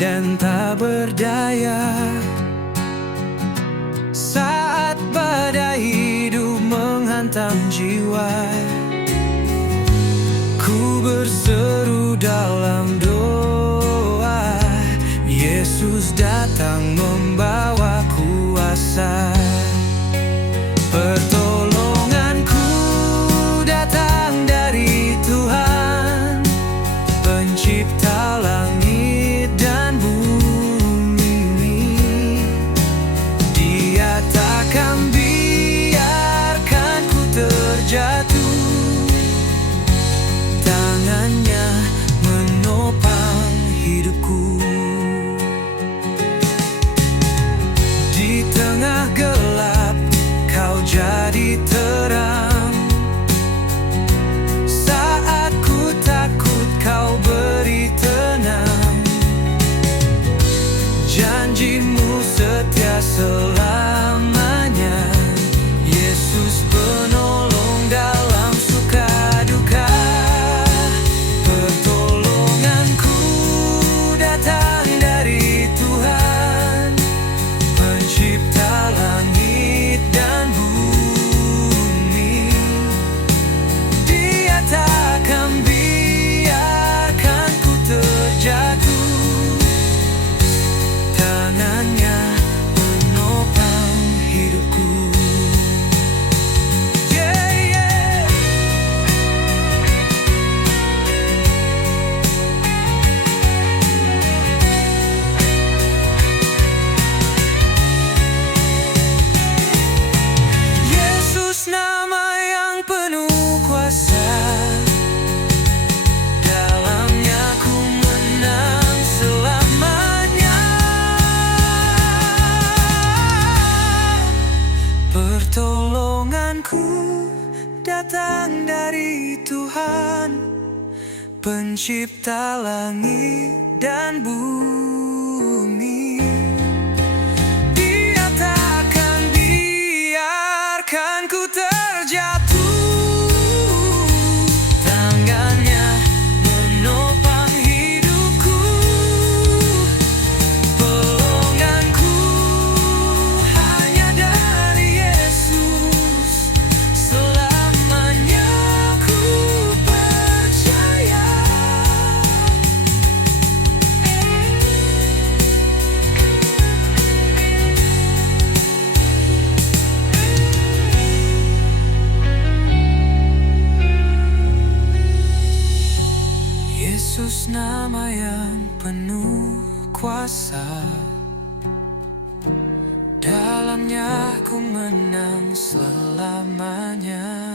dan tak berdaya. Saat badai hidup menghantam jiwa, ku berseru dalam doa. Yesus datang membawa kuasa. Pertolonganku datang dari Tuhan, Pencipta langit dan bumi. Dia takkan biarkan ku terjatuh, tangannya menopang hidupku. Di tengah gelap Kau jadi terang, saat ku takut Kau beri tenang. Janjimu setia selamanya, Yesus penolong dalam suka duka. Pertolonganku datang dari Tuhan, Pencipta langit dan bumi. Dia takkan biarkan ku terjatuh, tangannya menopang hidupku. Yeah, yeah. Yesus nama yang penuh kuasa, dalamnya ku menang selamanya. Pertolonganku datang dari Tuhan, Pencipta langit dan bumi. Dia takkan biarkan ku terjatuh, tangannya menopang hidupku. Pelonganku hanya dari Yesus, selamanya ku percaya. Yesus nama yang penuh kuasa, dalamnya ku menang selamanya.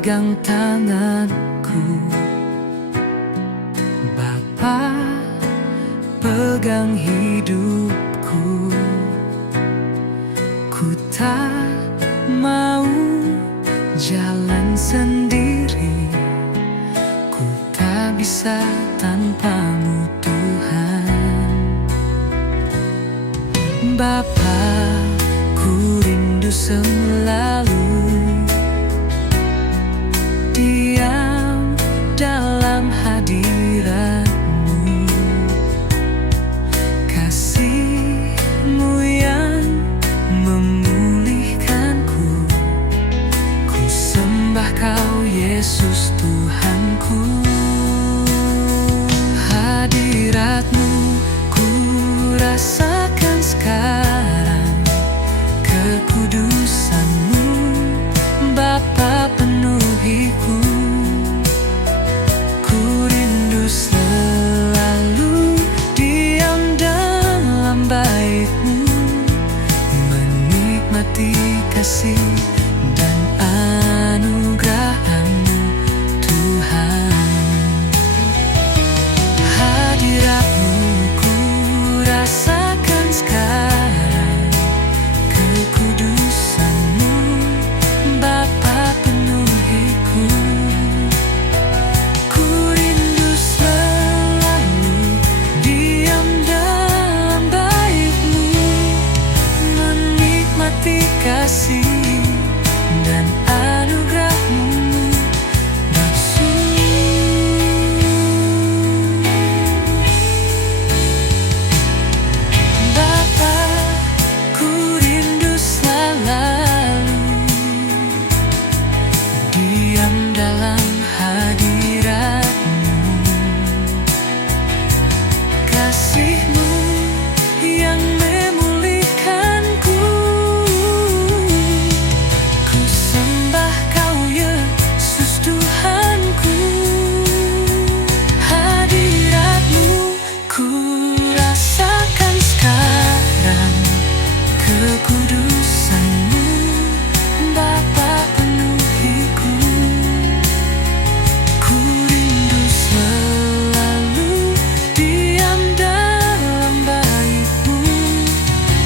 Pegang tanganku, Bapa, pegang hidupku. Ku tak mau jalan sendiri, ku tak bisa tanpamu Tuhan. Bapa, ku rindu selalu diam dalam hadirat-Mu. Kasih-Mu yang memulihkanku, ku sembah Kau Yesus Tuhanku. Hadirat-Mu ku rasakan sekarang, kekudusan-Mu kasih-Mu yang memulihkanku. Ku sembah Kau Yesus Tuhanku. Hadirat-Mu ku rasakan sekarang, kekudusan-Mu Bapa penuhiku. Ku rindu selalu diam dalam bait-Mu,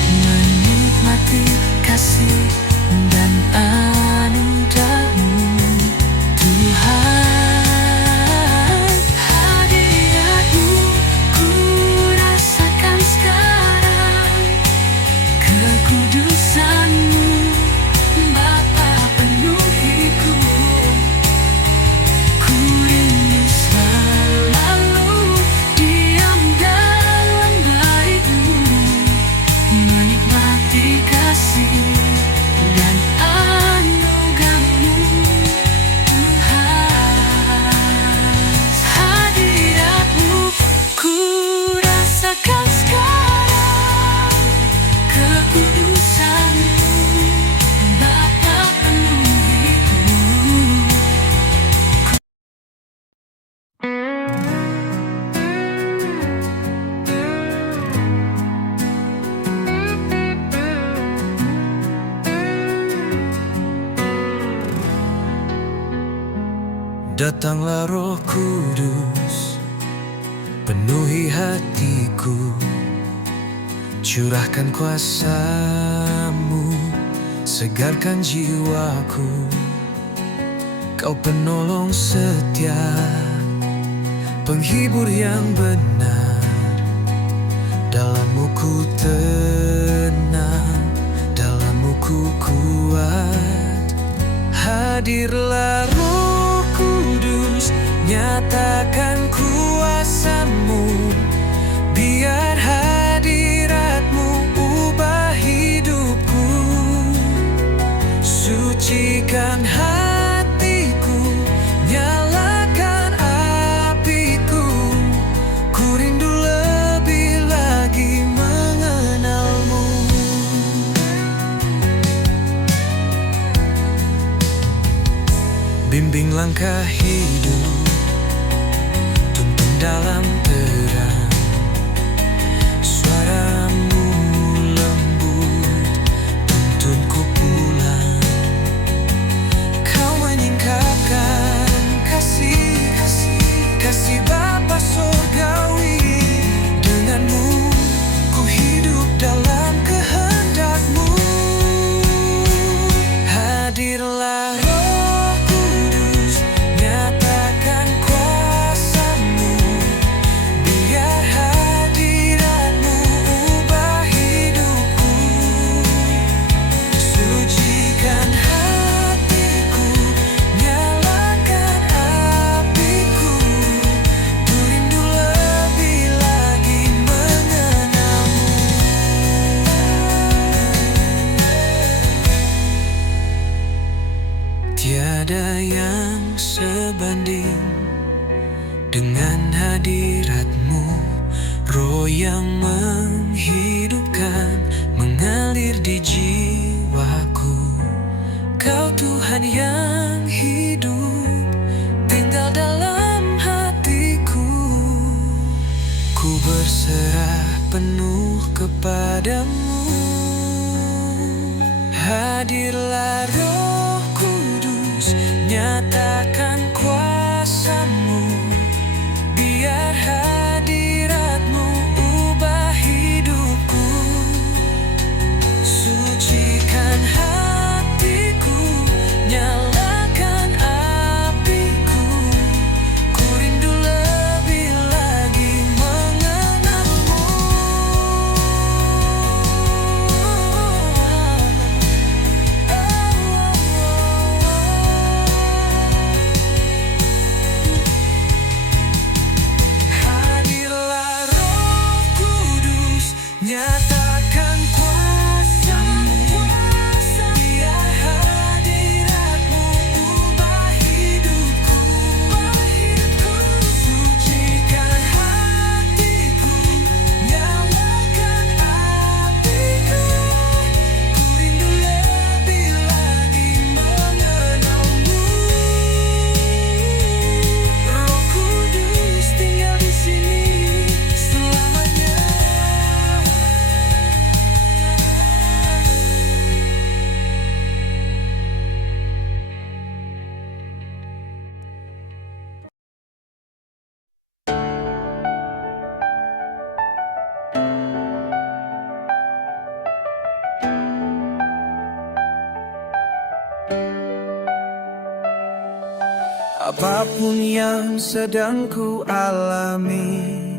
menikmati kasih dan anugerah-Mu, Tuhan. Hadirat-Mu ku rasakan sekarang, kekudusan-Mu Bapa penuhiku. Ku rindu selalu diam dalam bait-Mu, menikmati kasih dan anugerah-Mu, Tuhan. Hadirat-Mu ku rasakan sekarang, kekudusan-Mu Bapa penuhiku. Datanglah Roh Kudus, penuhi hatiku, curahkan kuasa-Mu, segarkan jiwaku. Kau penolong setia, penghibur yang benar. Dalam-Mu ku tenang, dalam-Mu ku kuat. Hadirlah Roh Kudus, nyatakan kuasa-Mu. Biar hadirat-Mu ubah hidupku, sucikan hatiku, nyalakan apiku. Ku rindu lebih lagi mengenal-Mu. Bimbing langkah hidup, tuntun dalam terang. Suara-Mu lembut, tuntunku pulang. Kau menyingkapkan kasih Bapa surgawi. Dengan-Mu ku hidup dalam kehendak-Mu. Hadirlah Roh Kudus, nyatakan kuasa-Mu. Biar hadirat-Mu ubah hidupku, sucikan hatiku, nyalakan apiku. Ku rindu lebih lagi mengenal-Mu. Tiada yang sebanding dengan hadirat-Mu. Roh yang menghidupkan, mengalir di jiwaku. Kau Tuhan yang hidup, tinggal dalam hatiku. Ku berserah penuh kepadamu. Hadirlah Roh Kudus, nyatakan kuasa-Mu. Biar hadirat-Mu ubah hidupku, sucikan hatiku, nyalakan apiku. Ku rindu lebih lagi mengenal-Mu. Apapun yang sedang ku alami,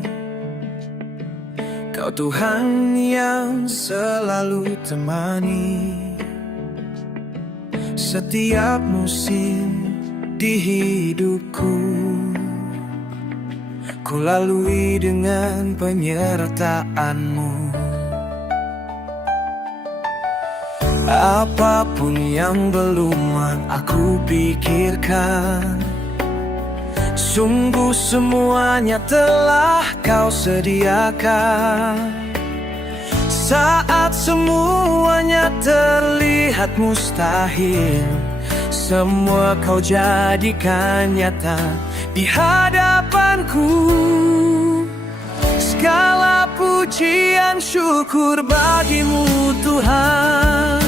Kau Tuhan yang selalu temani. Setiap musim di hidupku ku lalui dengan penyertaan-Mu. Apapun yang belum aku pikirkan, sungguh semuanya telah Kau sediakan. Saat semuanya terlihat mustahil, semua Kau jadikan nyata di hadapanku. Segala pujian syukur bagi-Mu Tuhan,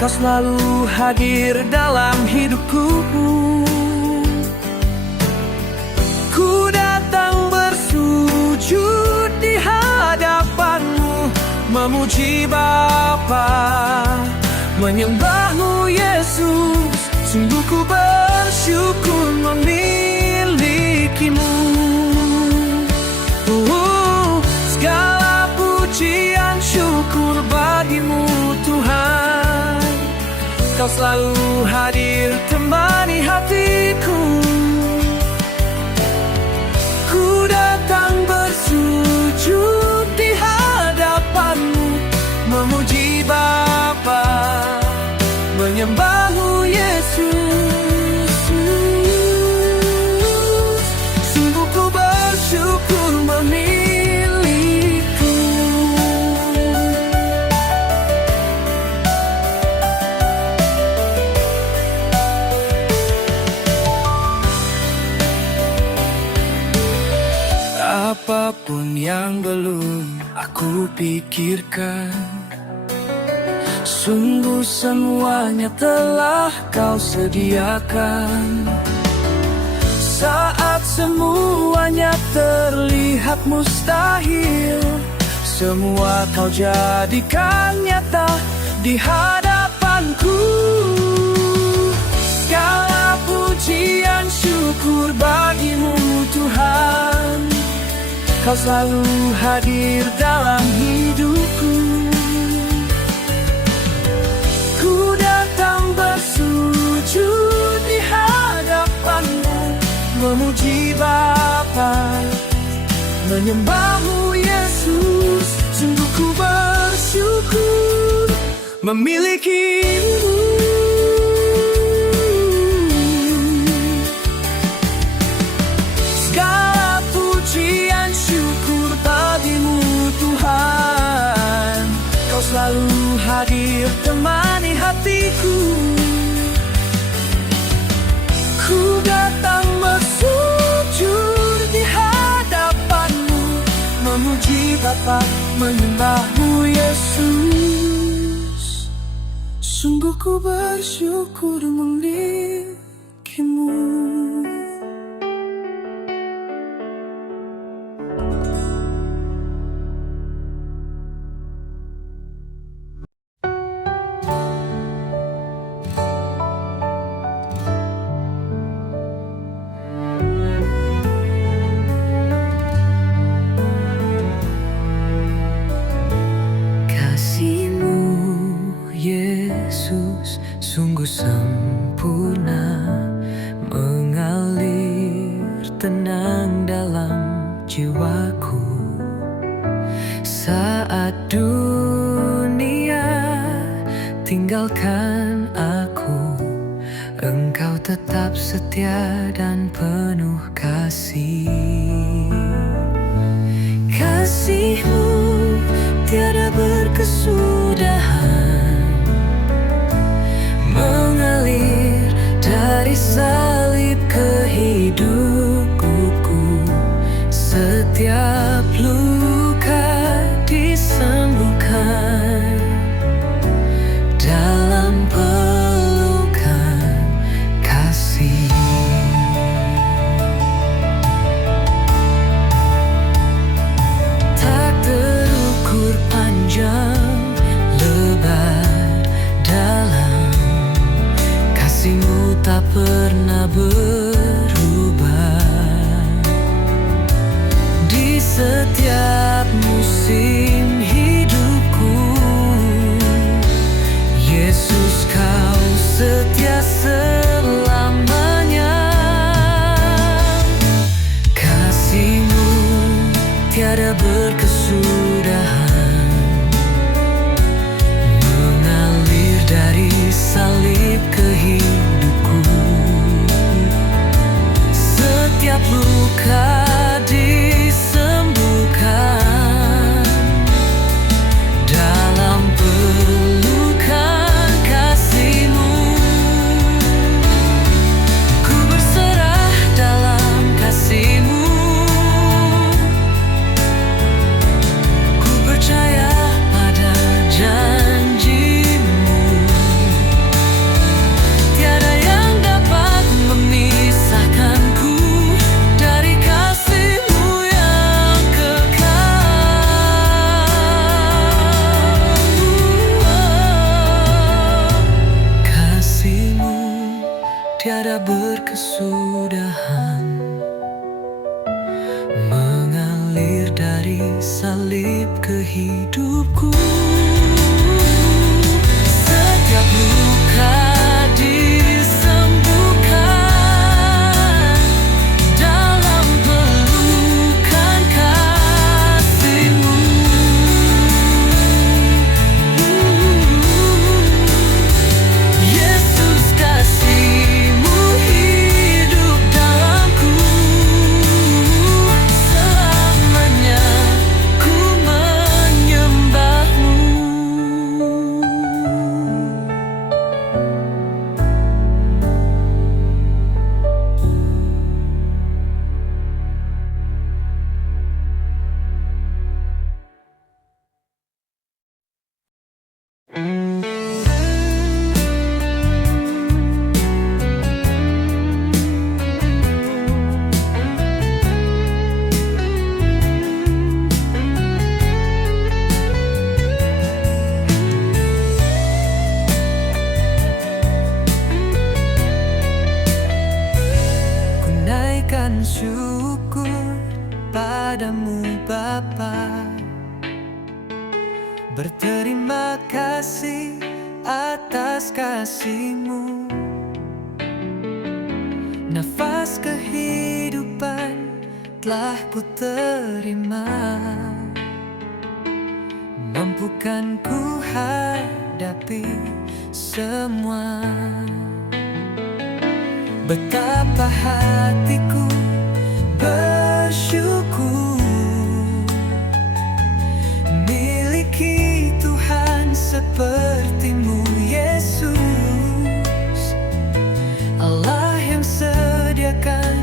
Kau selalu hadir dalam hidupku. Ku datang bersujud di hadapan-Mu, memuji Bapa, menyembah-Mu Yesus. Sungguh ku bersyukur memiliki-Mu. Segala pujian syukur bagi-Mu Tuhan, Kau selalu hadir temani hatiku. Ku datang bersujud di hadapan-Mu, memuji Bapa, menyembah-Mu Yesus. Sungguh ku bersyukur memiliki-Mu. Apapun yang belum aku pikirkan, sungguh semuanya telah Kau sediakan. Saat semuanya terlihat mustahil, semua Kau jadikan nyata di hadapanku. Segala pujian syukur bagi-Mu Tuhan, Kau selalu hadir dalam hidupku. Ku datang bersujud di hadapan-Mu, memuji Bapa, menyembah-Mu Yesus. Sungguh ku bersyukur memiliki-Mu. Segala pujian syukur bagi-Mu Tuhan, Kau selalu hadir temani hatiku. Ku datang bersujud di hadapan-Mu, memuji Bapa, menyembah-Mu Yesus. Sungguh ku bersyukur memiliki-Mu. Yesus sungguh sempurna, mengalir tenang dalam jiwaku. Saat dunia tinggalkan aku, Engkau tetap setia dan penuh kasih. Kasih-Mu tiada berkesudahan, mengalir dari salib ke hidupku. Setiap luka disembuhkan dalam pelukan kasih. Tak terukur panjang, lebar, dalam, kasih-Mu tak pernah berakhir. setiap musim hidupku. Yesus, kau setia selamanya. Kasih-Mu tiada berkesudahan, mengalir dari salib ke hidupku. Setiap luka disembuhkan dalam pelukan kasih-Mu. Ku berserah dalam kasih-Mu. Ku percaya pada janji-Mu. Tiada yang dapat memisahkanku dari kasih-Mu yang kekal. Kasih-Mu tiada berkesudahan, mengalir dari salib ke hidupku. Setiap luka disembuhkan dalam pelukan kasih-Mu. Yesus, kasih-Mu hidup dalamku. Selamanya ku menyembah-Mu. Ku naikkan syukur padamu Bapa, berterima kasih atas kasih-Mu. Nafas kehidupan telah ku terima, mampukan ku hadapi semua. Betapa hatiku bersyukur miliki Tuhan seperti-Mu, Yesus. Allah yang sediakan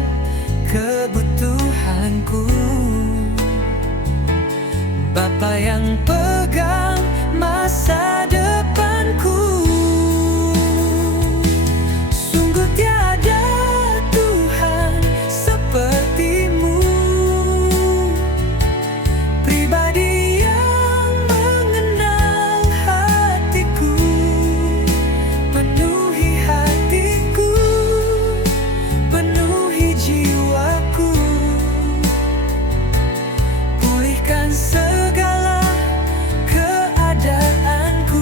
kebutuhanku, Bapa yang pegang masa depanku. Sungguh tiada Tuhan seperti-Mu, pribadi yang mengenal hatiku, penuhi hatiku, penuhi jiwaku, pulihkan segala keadaanku.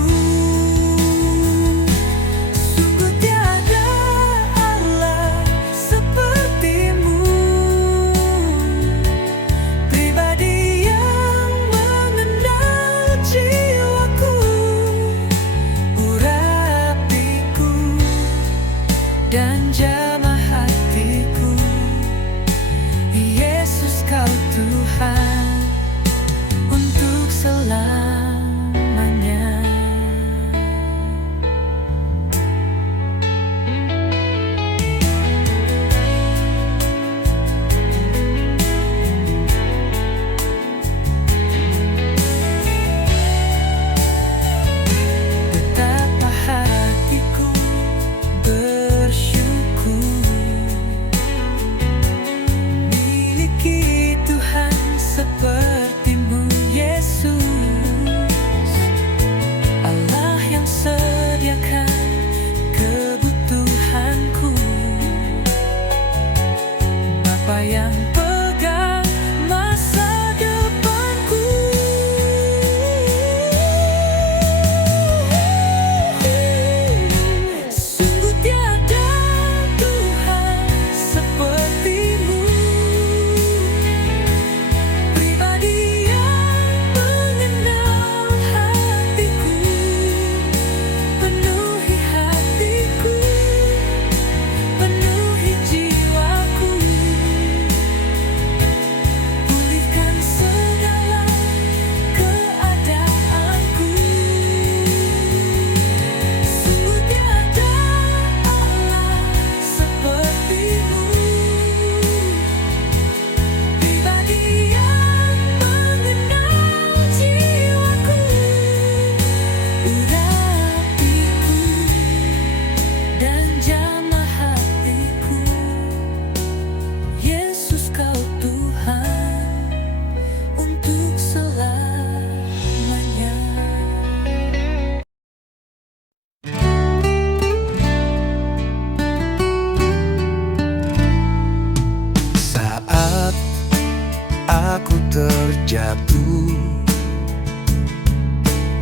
terjatuh,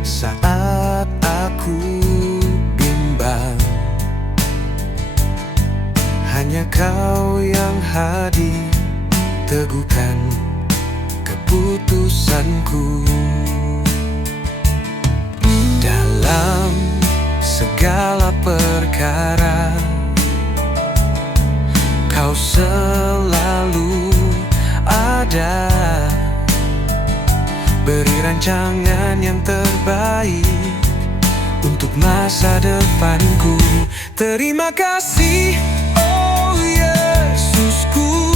saat aku bimbang. Hanya Kau yang hadir, teguhkan keputusanku. Dalam segala perkara, Kau selalu ada. Beri rancangan yang terbaik untuk masa depanku. Terima kasih, oh Yesusku.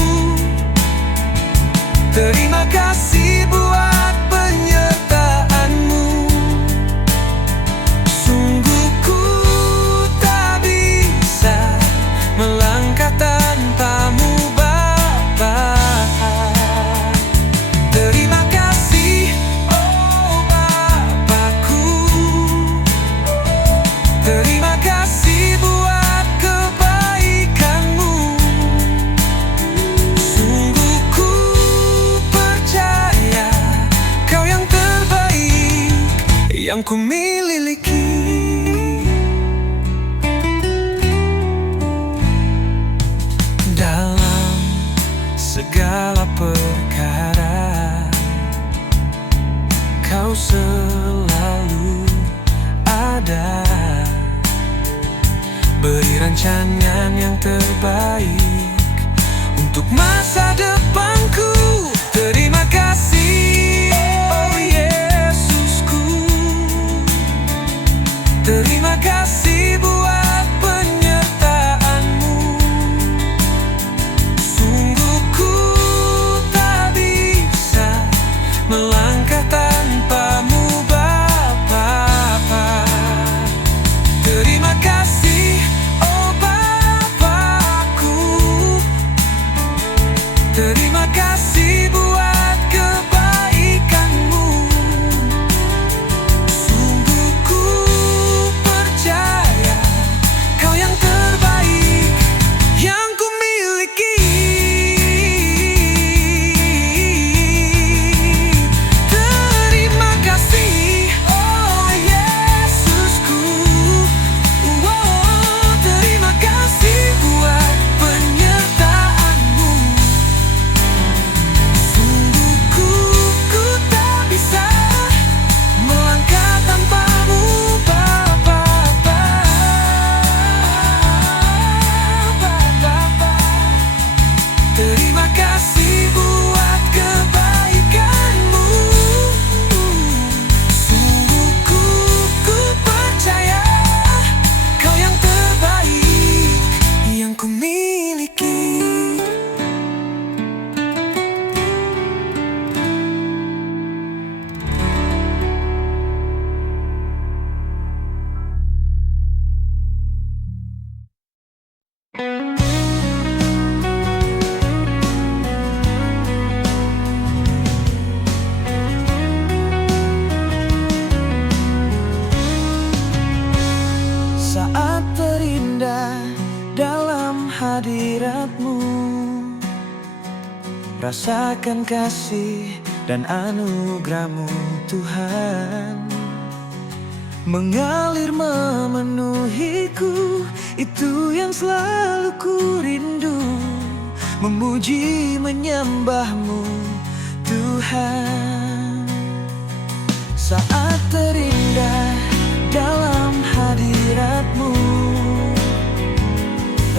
Terima kasih buat penyertaan-Mu. Sungguh ku tak bisa melangkah tanpa-Mu, Bapa. Terima kasih, oh Bapakku. Terima kasih buat kebaikan-Mu. Sungguh ku percaya Kau yang terbaik yang ku miliki. Dalam segala perkara, Kau selalu ada. Beri rancangan yang terbaik untuk masa depanku. Terima kasih, oh Yesusku. Terima kasih buat penyertaan-Mu. Sungguh ku tak bisa melangkah tanpa-Mu, Bapa. Terima kasih, oh Bapakku. Terima kasih buat kebaikan-Mu. Sungguh ku percaya Kau yang terbaik yang ku miliki. Terima kasih, oh Yesusku. Terima kasih buat penyertaan-Mu. Sungguh ku tak bisa melangkah tanpa-Mu, Bapa. Terima kasih buat kebaikan-Mu. Sungguh ku percaya Kau yang terbaik yang ku miliki. Saat terindah dalam hadirat-Mu, rasakan kasih dan anugerah-Mu, Tuhan. Mengalir memenuhiku, itu yang selalu ku rindu. Memuji menyembah-Mu, Tuhan. Saat terindah dalam hadirat-Mu,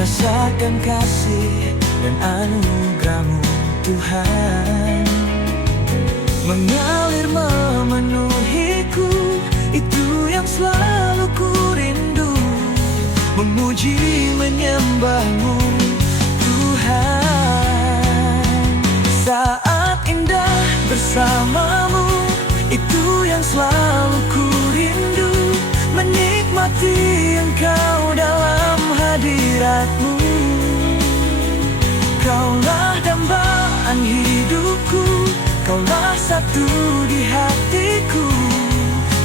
rasakan kasih dan anugerah-Mu, Tuhan. Mengalir memenuhiku, itu yang selalu ku rindu. Memuji menyembah-Mu, Tuhan. Saat indah bersama-Mu, itu yang selalu ku rindu. Menikmati Engkau dalam hadirat-Mu. Kaulah dambaan hidupku, Kaulah satu di hatiku.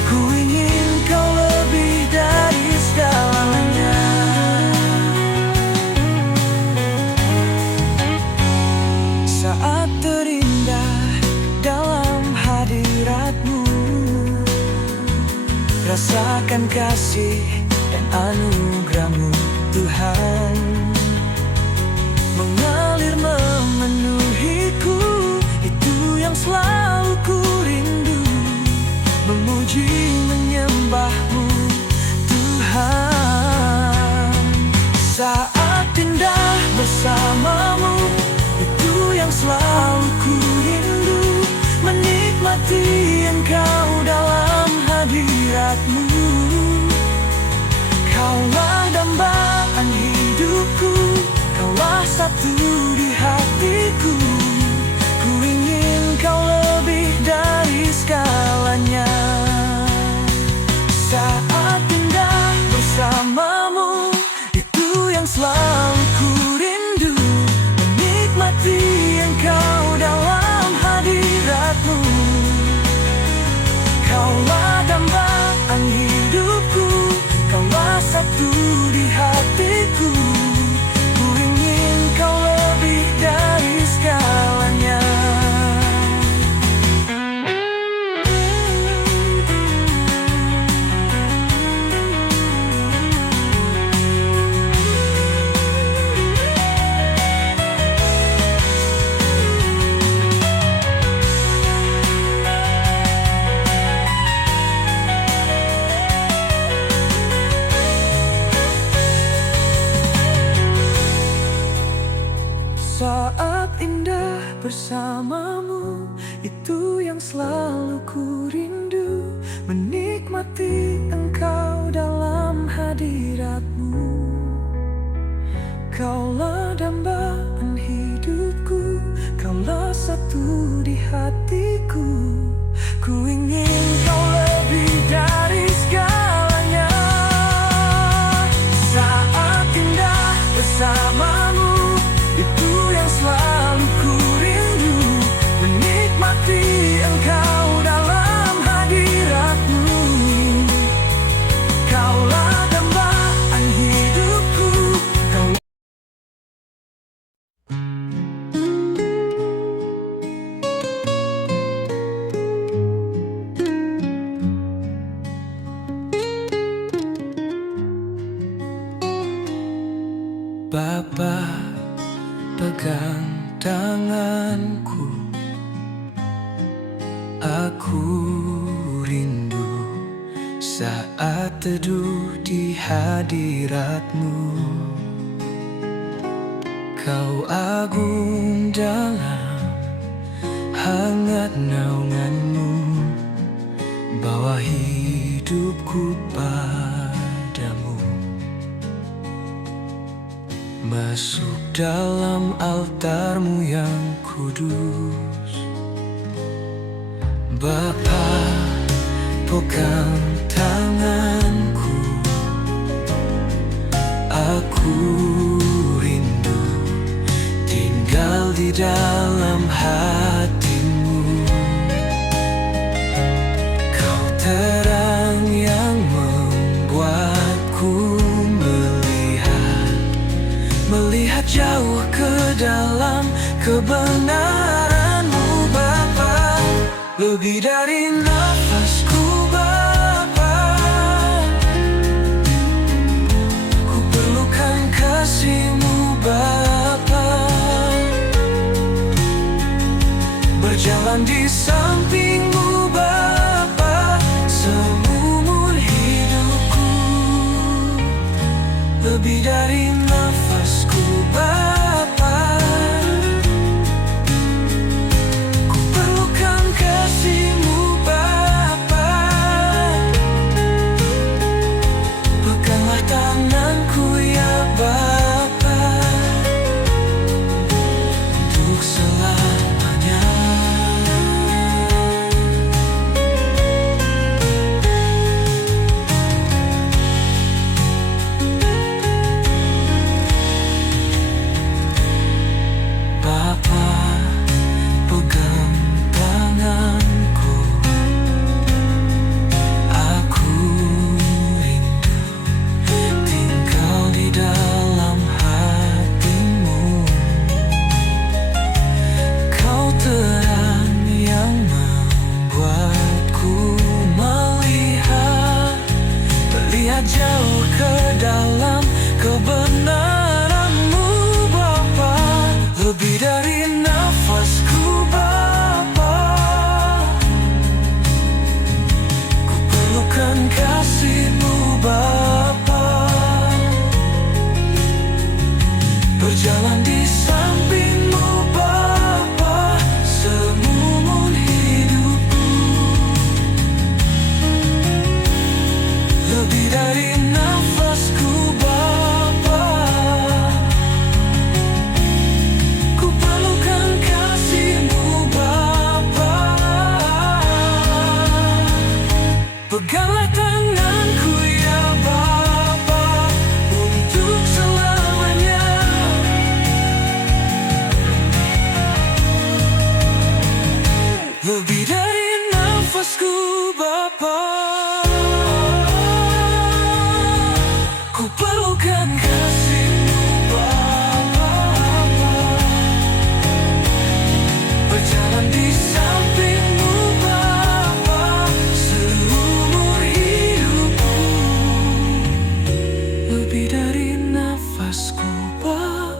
Ku ingin Kau lebih dari segalanya. Saat terindah rasakan kasih dan anugerah-Mu Tuhan, mengalir memenuhiku. Itu yang selalu ku rindu, memuji menyembah-Mu Tuhan. Saat indah bersama-Mu, itu yang selalu ku rindu, menikmati Engkau dalam hadirat-Mu. Kaulah dambaan hidupku, Kaulah satu di hatiku. Ku ingin Kau lebih dari segalanya. Saat indah bersama-Mu, itu yang selalu ku rindu, menikmati Engkau dalam hadirat-Mu. Kaulah dambaan hidupku, Kaulah satu di hatiku. Ku ingin Kau lebih dari segalanya. Saat indah bersama-Mu, itu yang selalu ku rindu, menikmati Engkau dalam hadirat-Mu. Kaulah dambaan hidupku, Kaulah satu di hatiku. Ku ingin Kau lebih dari segalanya. Saat indah bersama-Mu, itu yang selalu ku rindu, menikmati Engkau dalam hadirat-Mu. Kaulah dambaan hidupku, Kau. Bapa, pegang tanganku, aku rindu saat teduh di hadirat-Mu. Kau agung dalam hangat naungan-Mu, bawa hidupku padamu. Masuk dalam altar-Mu yang kudus. Bapa, pegang tanganku, aku rindu tinggal di dalam hati-Mu. Kau terang yang membuatku melihat jauh ke dalam kebenaran-Mu Bapa. Lebih dari nafasku Bapa, ku perlukan kasih-Mu Bapa. Berjalan di samping-Mu Bapa, seumur hidupku. Lebih dari nafasku Bapa, ku perlukan kasih-Mu Bapa. Peganglah tanganku ya Bapa, untuk selamanya. lebih dari nafasku Bapa. Ku perlukan kasih-Mu Bapa, berjalan di samping-Mu Bapa seumur hidupku, lebih dari nafasku Bapa.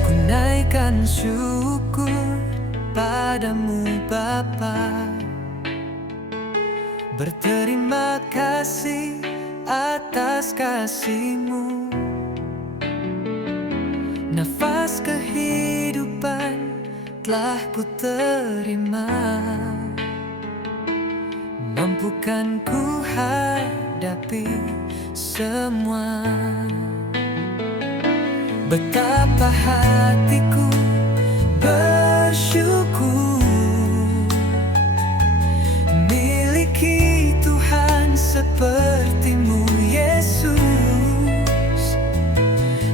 Ku naikkan syukur padamu Bapa, berterima kasih atas kasih-Mu. Nafas kehidupan telah ku terima, mampukan ku hadapi semua. Betapa hatiku bersyukur miliki Tuhan seperti-Mu Yesus,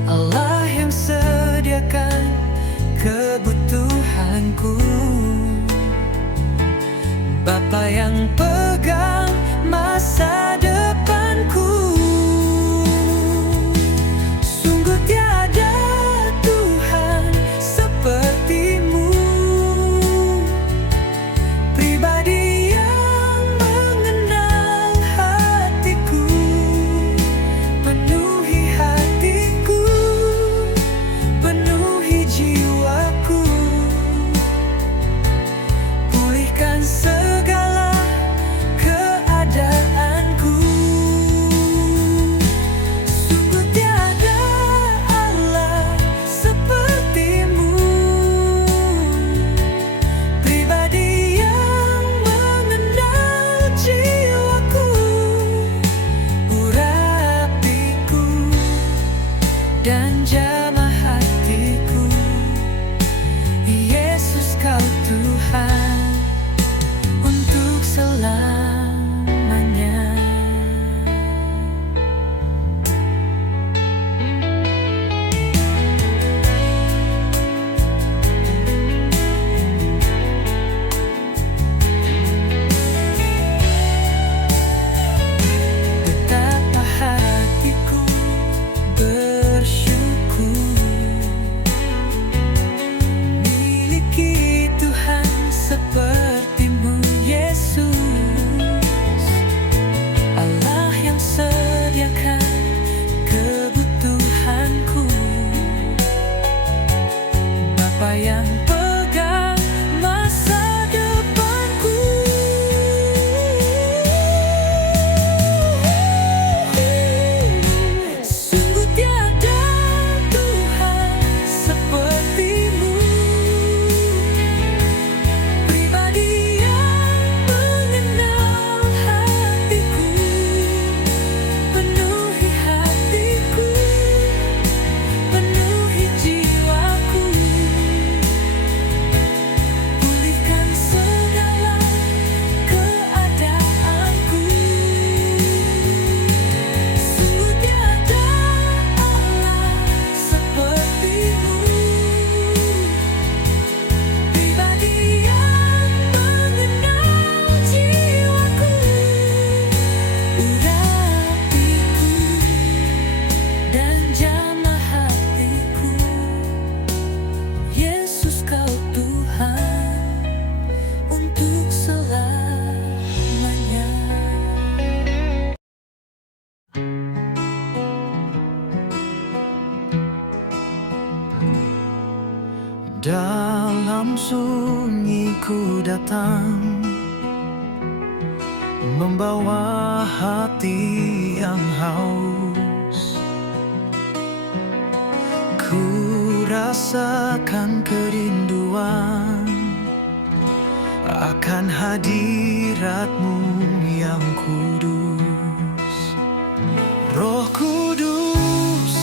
Allah yang sediakan kebutuhanku, Bapa yang pegang masa depanku. Sungguh tiada Tuhan seperti-Mu, pribadi yang mengenal hatiku, penuhi hatiku, penuhi jiwaku, pulihkan segala keadaanku. Sungguh tiada Allah seperti-Mu, pribadi yang mengenal jiwaku, urapiku dan jamah hatiku. Yesus, Kau Tuhan untuk selamanya. Betapa hatiku bersyukur miliki Tuhan seperti-Mu Yesus, Allah yang sediakan kebutuhanku, Bapa yang pegang masa depanku. Sungguh tiada Tuhan seperti-Mu, pribadi yang mengenal hatiku, penuhi hatiku, penuhi jiwaku, pulihkan segala keadaanku. Sungguh tiada Allah seperti-Mu, pribadi yang mengenal jiwaku, urapiku dan jamah hatiku. Yesus, Kau Tuhan untuk selamanya. Dalam sunyi ku datang, membawa hati yang haus. Ku rasakan kerinduan akan hadirat-Mu yang kudus. Roh Kudus,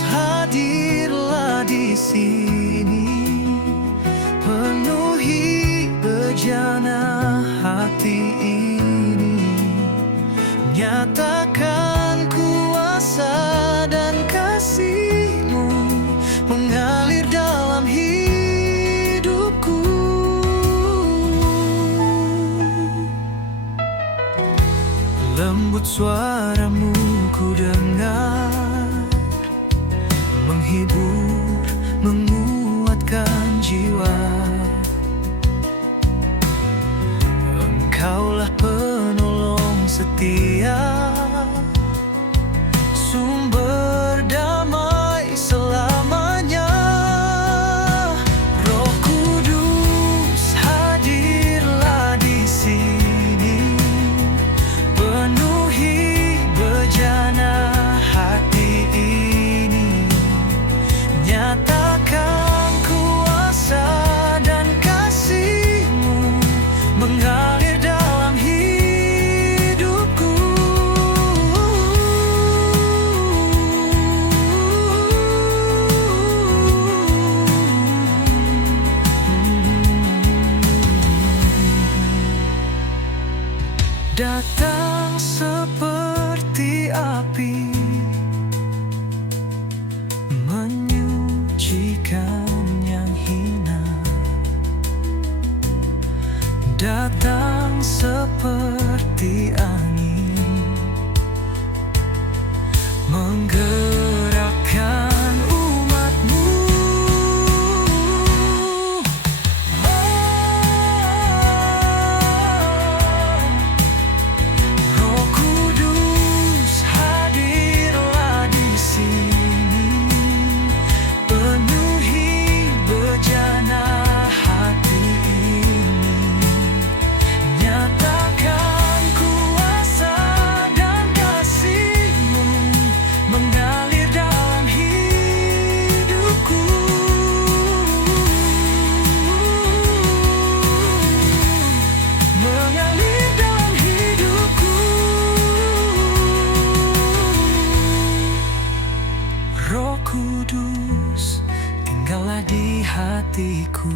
hatiku.